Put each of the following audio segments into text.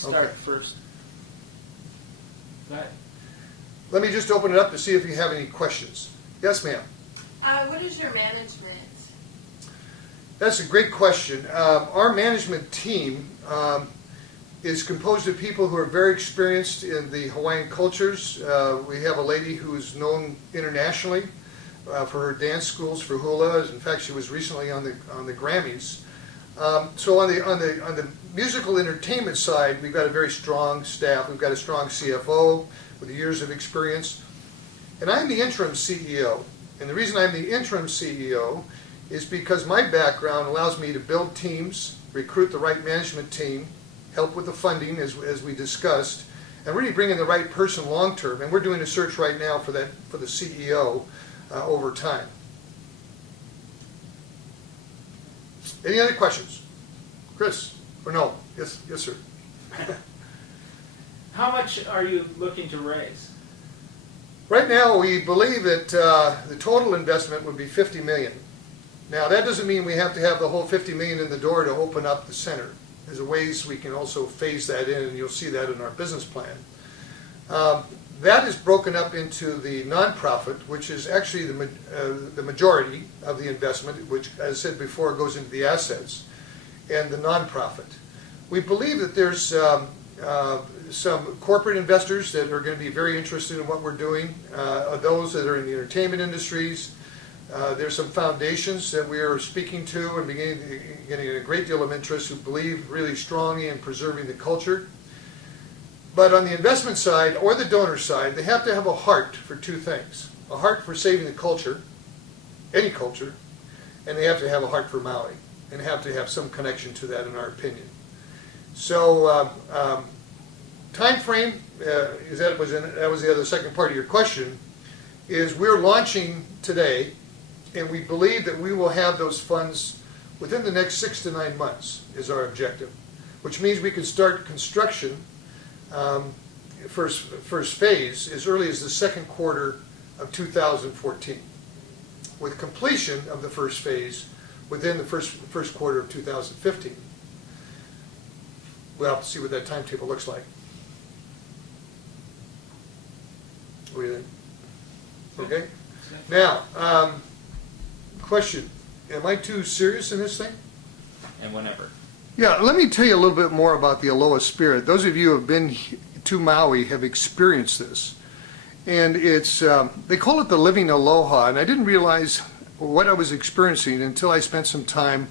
start first. Go ahead. Let me just open it up to see if you have any questions. Yes, ma'am. What is your management? That's a great question. Our management team is composed of people who are very experienced in the Hawaiian cultures. We have a lady who's known internationally for her dance schools for hula. In fact, she was recently on the Grammys. So on the musical entertainment side, we've got a very strong staff. We've got a strong CFO with years of experience, and I'm the interim CEO. And the reason I'm the interim CEO is because my background allows me to build teams, recruit the right management team, help with the funding as we discussed, and really bring in the right person long term. And we're doing a search right now for the CEO over time. Any other questions? Chris? Or no? Yes, sir. How much are you looking to raise? Right now, we believe that the total investment would be $50 million. Now, that doesn't mean we have to have the whole $50 million in the door to open up the center. There's ways we can also phase that in, and you'll see that in our business plan. That is broken up into the nonprofit, which is actually the majority of the investment, which, as I said before, goes into the assets, and the nonprofit. We believe that there's some corporate investors that are going to be very interested in what we're doing, those that are in the entertainment industries. There's some foundations that we are speaking to and getting a great deal of interest who believe really strongly in preserving the culture. But on the investment side or the donor side, they have to have a heart for two things. A heart for saving the culture, any culture, and they have to have a heart for Maui and have to have some connection to that, in our opinion. So time frame, that was the other second part of your question, is we're launching today, and we believe that we will have those funds within the next 6 to 9 months is our objective, which means we can start construction first phase as early as the second quarter of 2014, with completion of the first phase within the first quarter of 2015. We'll have to see what that timetable looks like. What do you think? Okay. Now, question: am I too serious in this thing? And whenever. Yeah, let me tell you a little bit more about the Aloha spirit. Those of you who have been to Maui have experienced this. And it's, they call it the living aloha, and I didn't realize what I was experiencing until I spent some time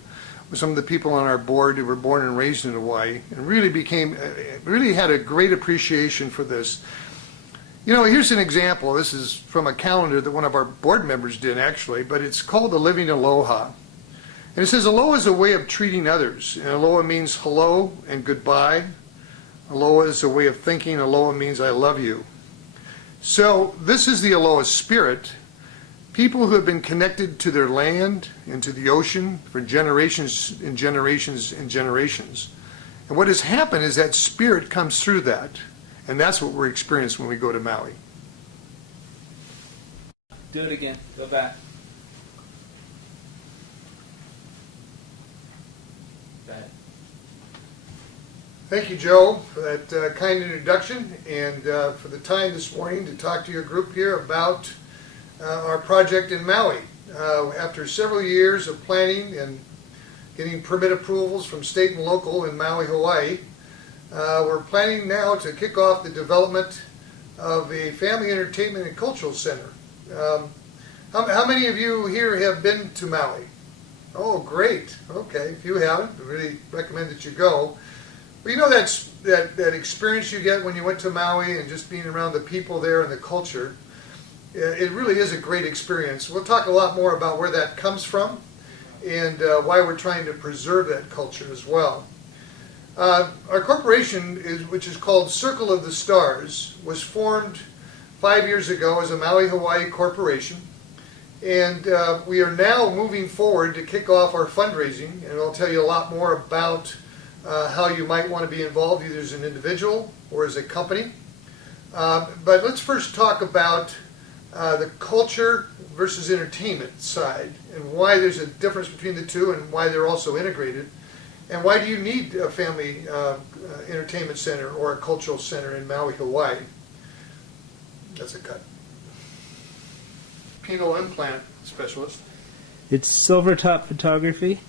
with some of the people on our board who were born and raised in Hawaii, and really had a great appreciation for this. You know, here's an example. This is from a calendar that one of our board members did, actually, but it's called the living aloha. And it says, aloha is a way of treating others. And aloha means hello and goodbye. Aloha is a way of thinking. Aloha means I love you. So this is the aloha spirit. People who have been connected to their land and to the ocean for generations and generations and generations. And what has happened is that spirit comes through that. And that's what we're experiencing when we go to Maui. Do it again. Go back. Go ahead. Thank you, Joe, for that kind introduction and for the time this morning to talk to your group here about our project in Maui. After several years of planning and getting permit approvals from state and local in Maui, Hawaii, we're planning now to kick off the development of a family entertainment and cultural center. How many of you here have been to Maui? Oh, great. Okay, if you haven't, I really recommend that you go. But you know that experience you get when you went to Maui and just being around the people there and the culture, it really is a great experience. We'll talk a lot more about where that comes from and why we're trying to preserve that culture as well. Our corporation, which is called Circle of the Stars, was formed 5 years ago as a Maui, Hawaii corporation. And we are now moving forward to kick off our fundraising, and I'll tell you a lot more about how you might want to be involved either as an individual or as a company. But let's first talk about the culture versus entertainment side and why there's a difference between the two and why they're also integrated. And why do you need a family entertainment center or a cultural center in Maui, Hawaii? That's a cut. Penal implant specialist. It's Silvertop Photography.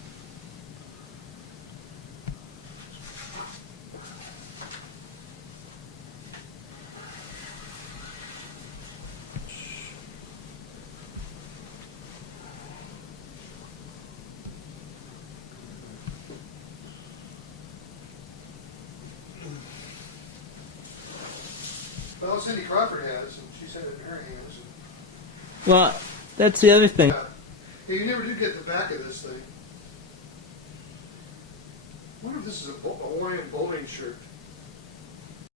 Well, Cindy Crawford has, and she said it in her hands. Well, that's the other thing. Hey, you never did get the back of this thing. I wonder if this is a Hawaiian bowling shirt.